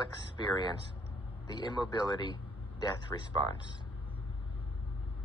experience the immobility death response.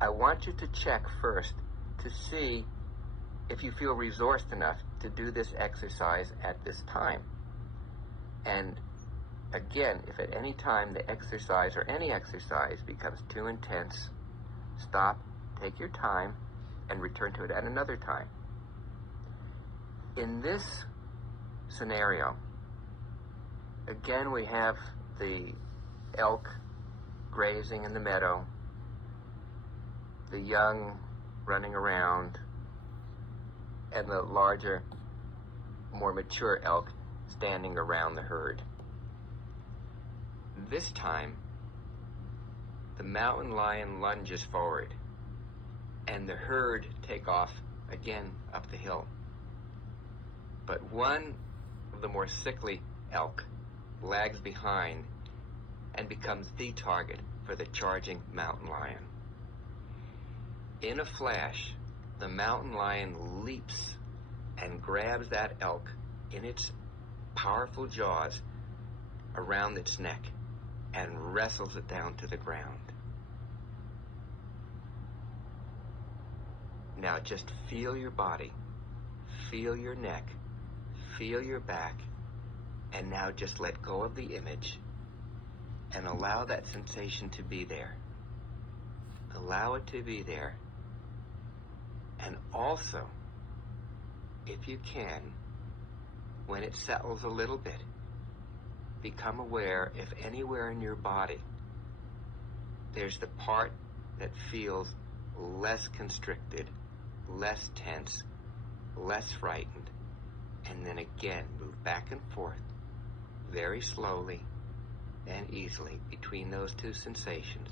I want you to check first to see if you feel resourced enough to do this exercise at this time. And again, if at any time the exercise or any exercise becomes too intense, stop, take your time, and return to it at another time. In this scenario, again, we have the elk grazing in the meadow, the young running around, and the larger, more mature elk standing around the herd. This time, the mountain lion lunges forward, and the herd take off again up the hill. But one of the more sickly elk lags behind and becomes the target for the charging mountain lion. In a flash, the mountain lion leaps and grabs that elk in its powerful jaws around its neck and wrestles it down to the ground. Now just feel your body, feel your neck, feel your back, and now just let go of the image and allow that sensation to be there. Allow it to be there. And also, if you can, when it settles a little bit, become aware if anywhere in your body there's the part that feels less constricted, less tense, less frightened, and then again move back and forth very slowly and easily between those two sensations.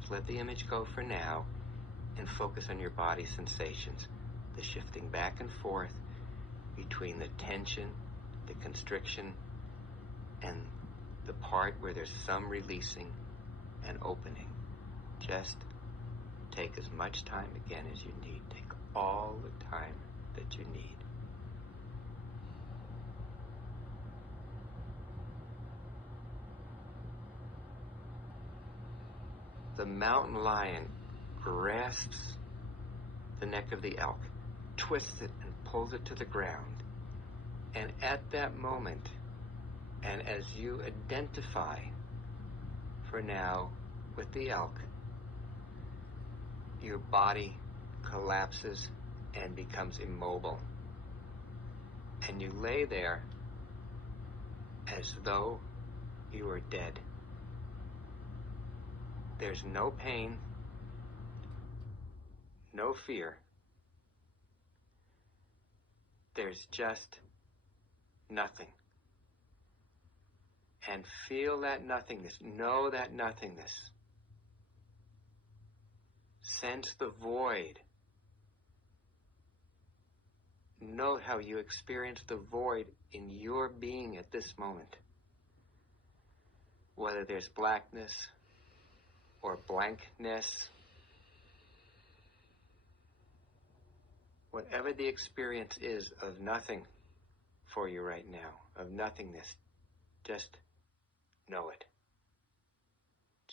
Just let the image go for now and focus on your body sensations, the shifting back and forth between the tension, the constriction, and the part where there's some releasing and opening. Just take as much time again as you need. Take all the time that you need. The mountain lion grasps the neck of the elk, twists it and pulls it to the ground. And at that moment, and as you identify for now with the elk, your body collapses and becomes immobile. And you lay there as though you were dead. There's no pain, no fear. There's just nothing. And feel that nothingness. Know that nothingness. Sense the void. Note how you experience the void in your being at this moment. Whether there's blackness or blankness, whatever the experience is of nothing for you right now, of nothingness, just know it.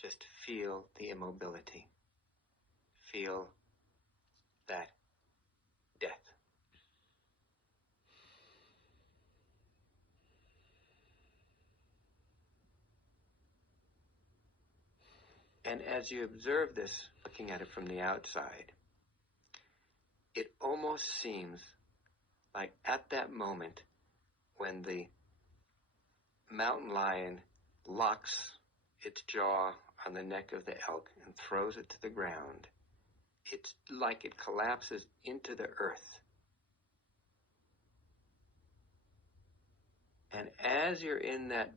Just feel the immobility. Feel that death. And as you observe this, looking at it from the outside, it almost seems like at that moment when the mountain lion locks its jaw on the neck of the elk and throws it to the ground, it's like it collapses into the earth. And as you're in that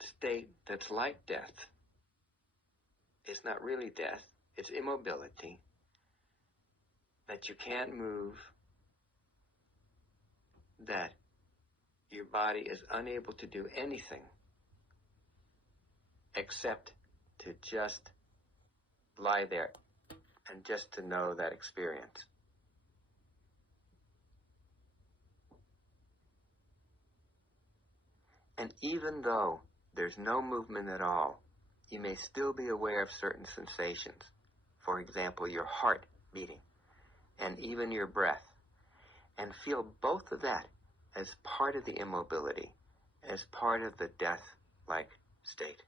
state that's like death, it's not really death, it's immobility, that you can't move, that your body is unable to do anything except to just lie there and just to know that experience. And even though there's no movement at all, you may still be aware of certain sensations. For example, your heart beating, and even your breath. And feel both of that as part of the immobility, as part of the death-like state.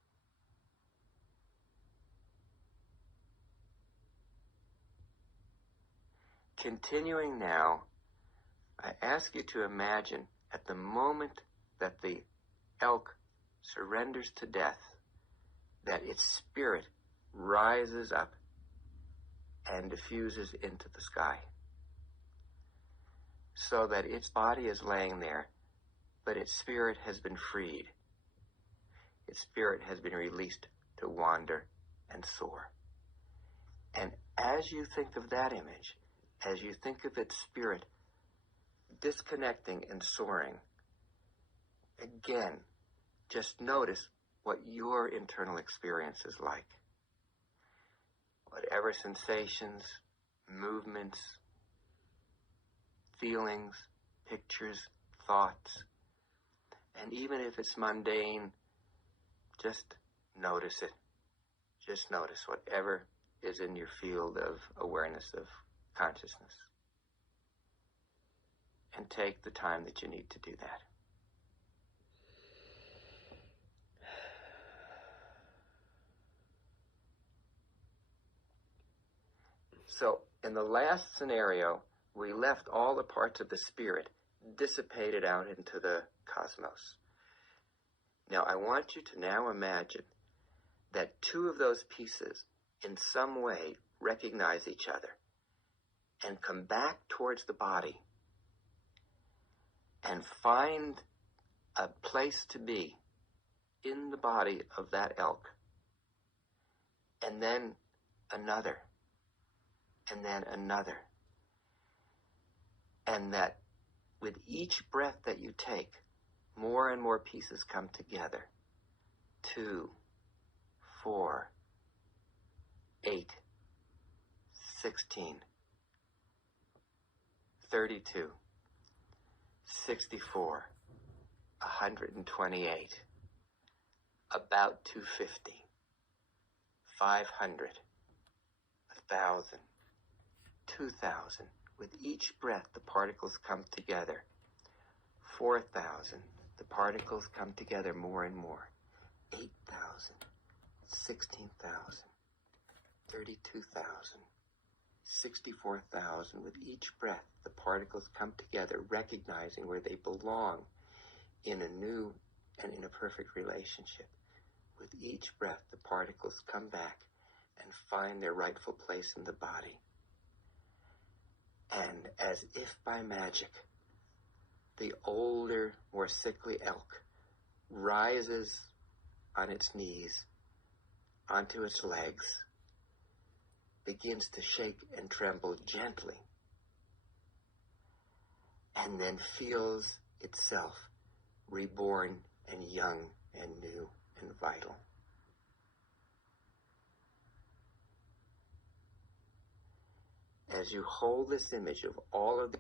Continuing now, I ask you to imagine at the moment that the elk surrenders to death, that its spirit rises up and diffuses into the sky, so that its body is laying there, but its spirit has been freed. Its spirit has been released to wander and soar. And as you think of that image, as you think of its spirit disconnecting and soaring, again, just notice what your internal experience is like. Whatever sensations, movements, feelings, pictures, thoughts, and even if it's mundane, just notice it. Just notice whatever is in your field of awareness, of consciousness. And take the time that you need to do that. So, in the last scenario, we left all the parts of the spirit dissipated out into the cosmos. Now, I want you to now imagine that two of those pieces in some way recognize each other and come back towards the body and find a place to be in the body of that elk, and then another, and then another. And that with each breath that you take, more and more pieces come together. 2, 4, 8, 16, 32, 64, 128, about 250, 500, 1,000, 2,000. With each breath, the particles come together. 4,000. The particles come together more and more. 8,000, 16,000, 32,000, 64,000. With each breath, the particles come together, recognizing where they belong in a new and in a perfect relationship. With each breath, the particles come back and find their rightful place in the body. And as if by magic, the older, more sickly elk rises on its knees, onto its legs, begins to shake and tremble gently, and then feels itself reborn and young and new and vital. As you hold this image of all of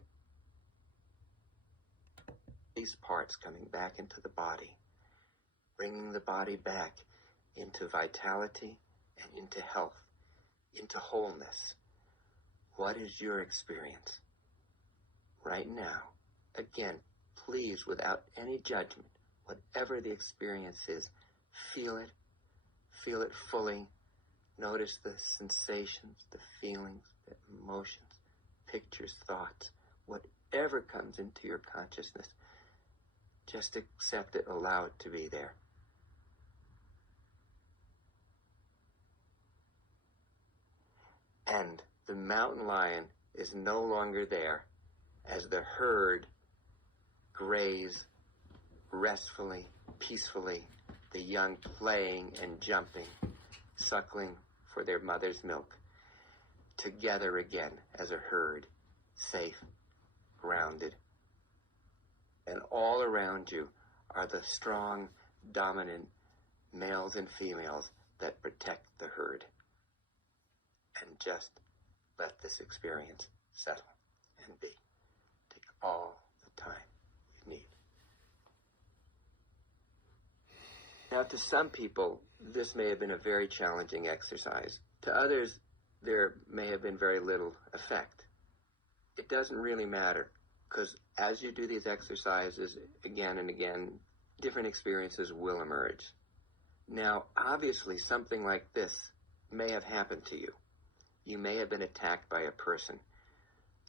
these parts coming back into the body, bringing the body back into vitality and into health, into wholeness, what is your experience right now? Again, please, without any judgment, whatever the experience is, feel it fully. Notice the sensations, the feelings, the emotions, pictures, thoughts, whatever comes into your consciousness, just accept it, allow it to be there. And the mountain lion is no longer there as the herd graze restfully, peacefully, the young playing and jumping, suckling for their mother's milk, together again as a herd, safe, grounded. And all around you are the strong, dominant males and females that protect the herd. And just let this experience settle and be. Take all the time you need. Now, to some people, this may have been a very challenging exercise. To others, there may have been very little effect. It doesn't really matter, because as you do these exercises again and again, different experiences will emerge. Now, obviously, something like this may have happened to you. You may have been attacked by a person.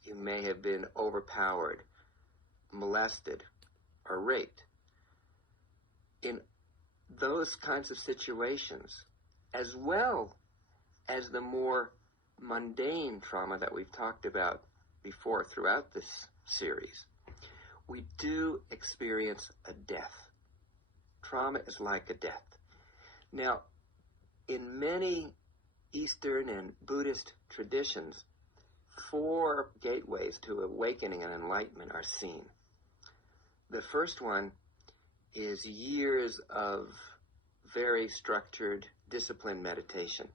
You may have been overpowered, molested, or raped. In those kinds of situations, as well as the more mundane trauma that we've talked about before throughout this series, we do experience a death. Trauma is like a death. Now, in many Eastern and Buddhist traditions, 4 gateways to awakening and enlightenment are seen. The first one is years of very structured, disciplined meditation.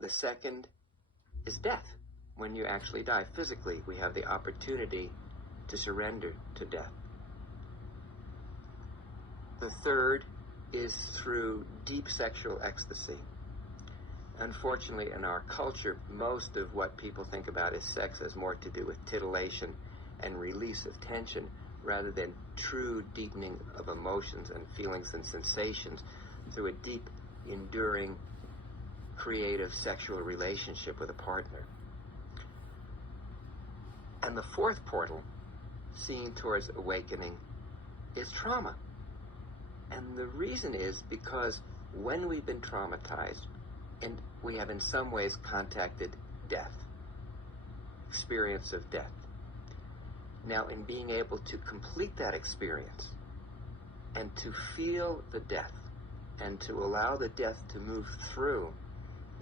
The second is death. When you actually die physically, we have the opportunity to surrender to death. The third is through deep sexual ecstasy. Unfortunately, in our culture, most of what people think about as sex has more to do with titillation and release of tension rather than true deepening of emotions and feelings and sensations through a deep, enduring, creative sexual relationship with a partner. And the fourth portal, seen towards awakening, is trauma. And the reason is because when we've been traumatized, and we have in some ways contacted death, experience of death. Now, in being able to complete that experience and to feel the death and to allow the death to move through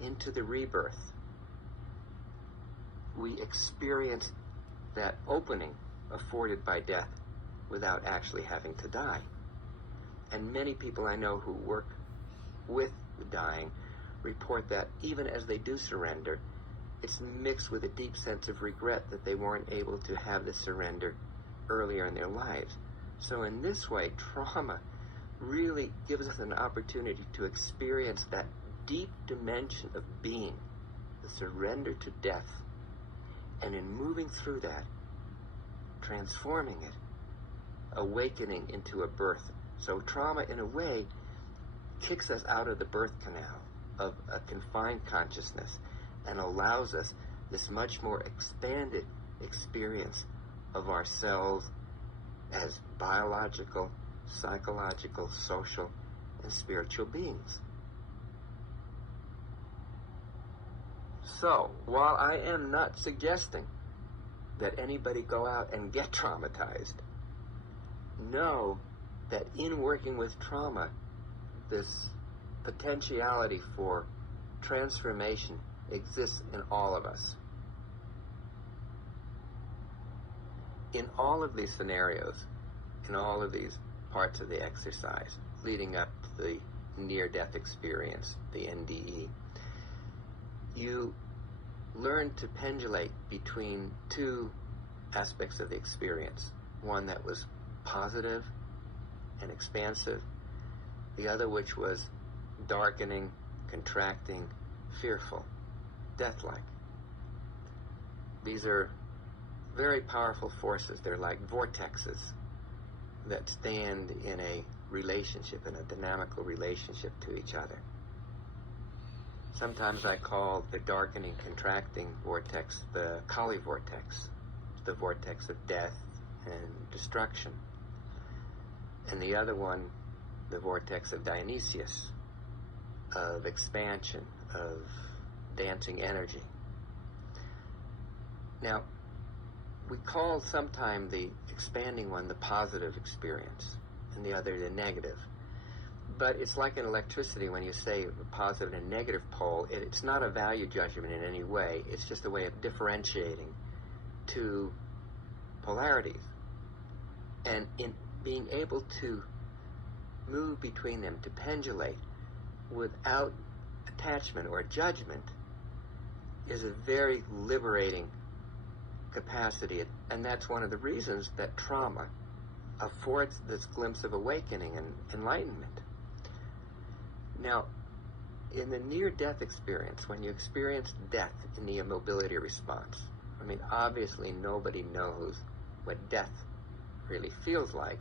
into the rebirth, we experience that opening afforded by death without actually having to die. And many people I know who work with the dying report that even as they do surrender, it's mixed with a deep sense of regret that they weren't able to have the surrender earlier in their lives. So in this way, trauma really gives us an opportunity to experience that deep dimension of being, the surrender to death, and in moving through that, transforming it, awakening into a birth. So trauma, in a way, kicks us out of the birth canal of a confined consciousness and allows us this much more expanded experience of ourselves as biological, psychological, social, and spiritual beings. So, while I am not suggesting that anybody go out and get traumatized, know that in working with trauma, this potentiality for transformation exists in all of us. In all of these scenarios, in all of these parts of the exercise, leading up to the near-death experience, the NDE, you learn to pendulate between 2 aspects of the experience. One that was positive and expansive, the other which was darkening, contracting, fearful, death-like. These are very powerful forces. They're like vortexes that stand in a relationship, in a dynamical relationship to each other. Sometimes I call the darkening, contracting vortex the Kali vortex, the vortex of death and destruction. And the other one, the vortex of Dionysius, of expansion, of dancing energy. Now, we call sometime the expanding one the positive experience, and the other the negative. But it's like in electricity when you say a positive and a negative pole, it's not a value judgment in any way. It's just a way of differentiating 2 polarities. And in being able to move between them, to pendulate without attachment or judgment, is a very liberating capacity. And that's one of the reasons that trauma affords this glimpse of awakening and enlightenment. Now, in the near-death experience, when you experience death in the immobility response, I mean, obviously nobody knows what death really feels like,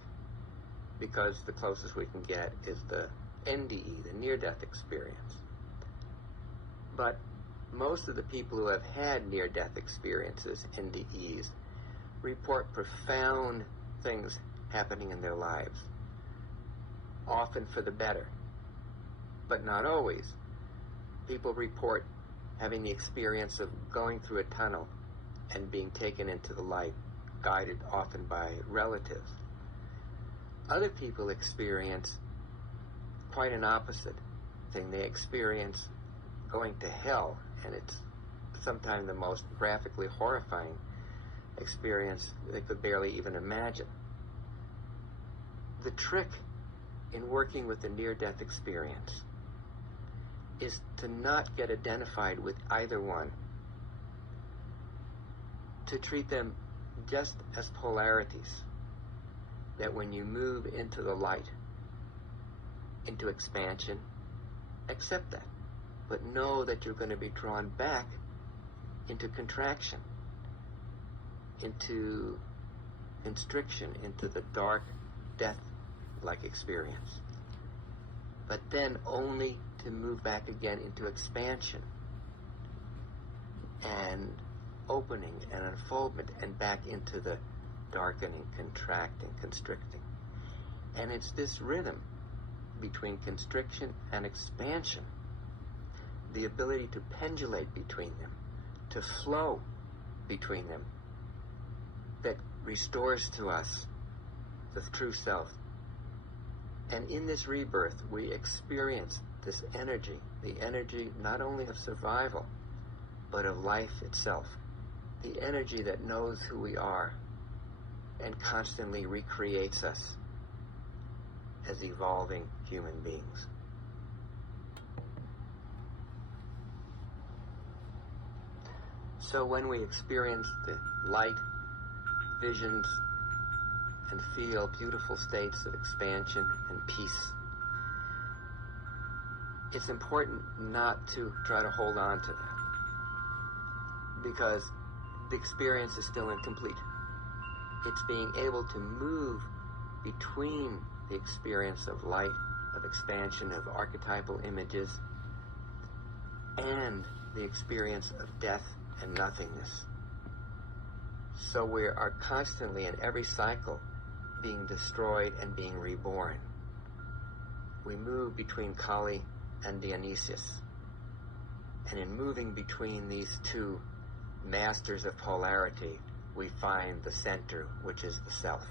because the closest we can get is the NDE, the near-death experience. But most of the people who have had near-death experiences, NDEs, report profound things happening in their lives, often for the better, but not always. People report having the experience of going through a tunnel and being taken into the light, guided often by relatives. Other people experience quite an opposite thing. They experience going to hell, and it's sometimes the most graphically horrifying experience they could barely even imagine. The trick in working with the near-death experience is to not get identified with either one, to treat them just as polarities, that when you move into the light, into expansion, accept that, but know that you're going to be drawn back into contraction, into constriction, into the dark, death-like experience. But then only to move back again into expansion and opening and unfoldment, and back into the darkening, contracting, constricting. And it's this rhythm between constriction and expansion, the ability to pendulate between them, to flow between them, that restores to us the true self. And in this rebirth, we experience this energy, the energy not only of survival, but of life itself, the energy that knows who we are and constantly recreates us as evolving human beings. So when we experience the light, visions, and feel beautiful states of expansion and peace, it's important not to try to hold on to that, because the experience is still incomplete. It's being able to move between the experience of light, of expansion, of archetypal images, and the experience of death and nothingness. So we are constantly, in every cycle, being destroyed and being reborn. We move between Kali and Dionysius. And in moving between these two masters of polarity, we find the center, which is the self.